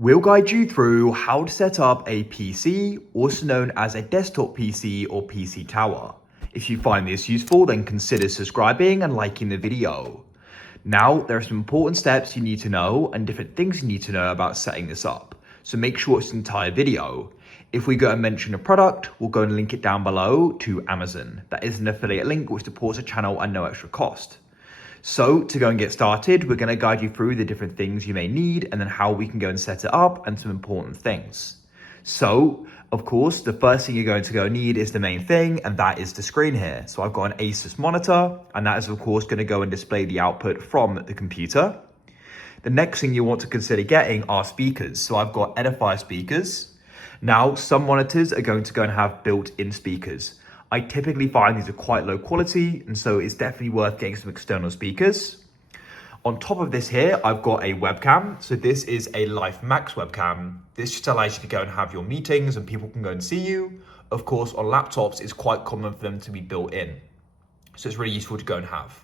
We'll guide you through how to set up a PC, also known as a desktop PC or PC tower. If you find this useful, then consider subscribing and liking the video. Now, there are some important steps you need to know and different things you need to know about setting this up. So make sure it's the entire video. If we go and mention a product, we'll go and link it down below to Amazon. That is an affiliate link which supports the channel at no extra cost. So to go and get started, we're going to guide you through the different things you may need and then how we can go and set it up and some important things. So of course, the first thing you're going to go need is the main thing, and that is the screen here. So I've got an Asus monitor, and that is of course going to go and display the output from the computer. The next thing you want to consider getting are speakers. So I've got Edifier speakers. Now, some monitors are going to go and have built-in speakers. I typically find these are quite low quality, and so it's definitely worth getting some external speakers. On top of this here, I've got a webcam. So this is a Life Max webcam. This just allows you to go and have your meetings and people can go and see you. Of course, on laptops, it's quite common for them to be built in. So it's really useful to go and have.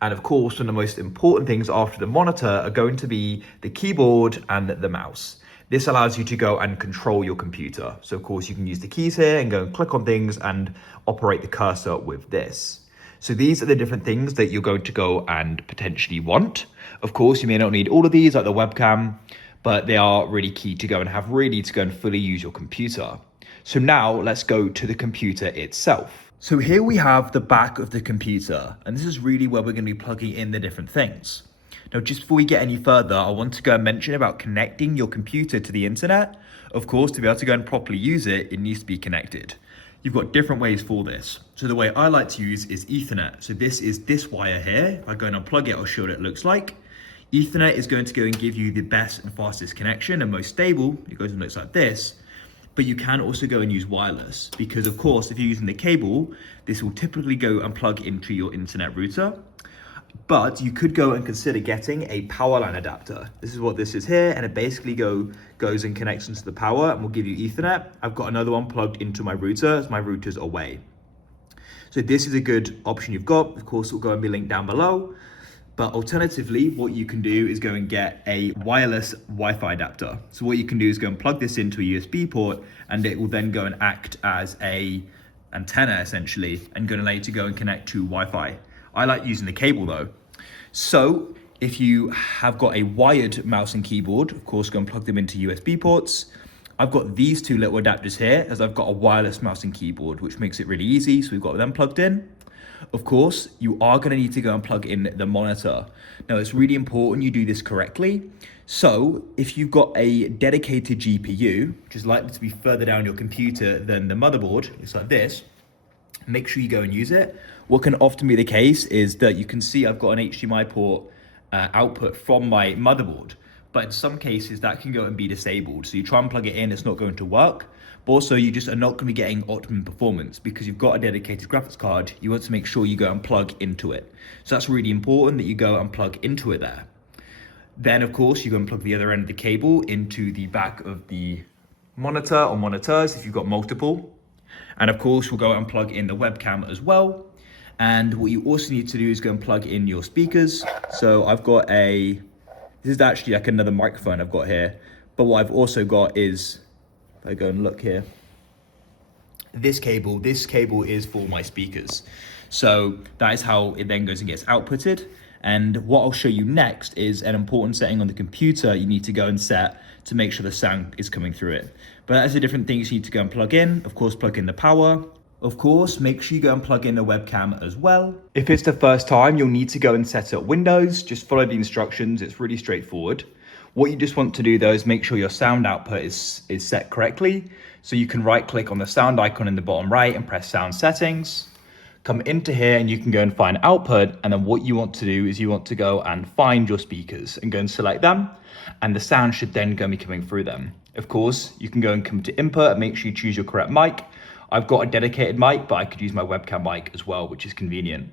And of course, one of the most important things after the monitor are going to be the keyboard and the mouse. This allows you to go and control your computer. So of course you can use the keys here and go and click on things and operate the cursor with this. So these are the different things that you're going to go and potentially want. Of course, you may not need all of these like the webcam, but they are really key to go and have really to go and fully use your computer. So now let's go to the computer itself. So here we have the back of the computer, and this is really where we're going to be plugging in the different things. Now, just before we get any further, I want to go and mention about connecting your computer to the internet. Of course, to be able to go and properly use it, it needs to be connected. You've got different ways for this. So the way I like to use is Ethernet. So this is this wire here. If I go and unplug it, I'll show what it looks like. Ethernet is going to go and give you the best and fastest connection and most stable. It goes and looks like this. But you can also go and use wireless because of course, if you're using the cable, this will typically go and plug into your internet router. But you could go and consider getting a power line adapter. This is what this is here, and it basically goes and connects into the power and will give you Ethernet. I've got another one plugged into my router as my router's away. So this is a good option you've got. Of course, it will go and be linked down below. But alternatively, what you can do is go and get a wireless Wi-Fi adapter. So what you can do is go and plug this into a USB port, and it will then go and act as a antenna essentially, and going to allow you to go and connect to Wi-Fi. I like using the cable though. So if you have got a wired mouse and keyboard, of course, go and plug them into USB ports. I've got these two little adapters here as I've got a wireless mouse and keyboard, which makes it really easy. So we've got them plugged in. Of course, you are going to need to go and plug in the monitor. Now, it's really important you do this correctly. So if you've got a dedicated GPU, which is likely to be further down your computer than the motherboard, it's like this, make sure you go and use it. What can often be the case is that you can see I've got an HDMI port output from my motherboard, but in some cases that can go and be disabled. So you try and plug it in, it's not going to work. But also you just are not going to be getting optimum performance because you've got a dedicated graphics card. You want to make sure you go and plug into it. So that's really important that you go and plug into it there. Then of course you go and plug the other end of the cable into the back of the monitor or monitors if you've got multiple. And of course, we'll go and plug in the webcam as well. And what you also need to do is go and plug in your speakers. So I've got this is actually like another microphone I've got here. But what I've also got is, if I go and look here, this cable is for my speakers. So that is how it then goes and gets outputted. And what I'll show you next is an important setting on the computer you need to go and set to make sure the sound is coming through it. But that's the different things you need to go and plug in. Of course, plug in the power. Of course, make sure you go and plug in the webcam as well. If it's the first time, you'll need to go and set up Windows. Just follow the instructions. It's really straightforward. What you just want to do though is make sure your sound output is set correctly. So you can right click on the sound icon in the bottom right and press sound settings. Come into here and you can go and find output. And then what you want to do is you want to go and find your speakers and go and select them. And the sound should then go and be coming through them. Of course, you can go and come to input and make sure you choose your correct mic. I've got a dedicated mic, but I could use my webcam mic as well, which is convenient.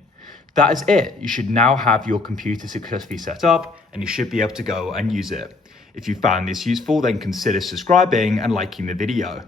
That is it. You should now have your computer successfully set up and you should be able to go and use it. If you found this useful, then consider subscribing and liking the video.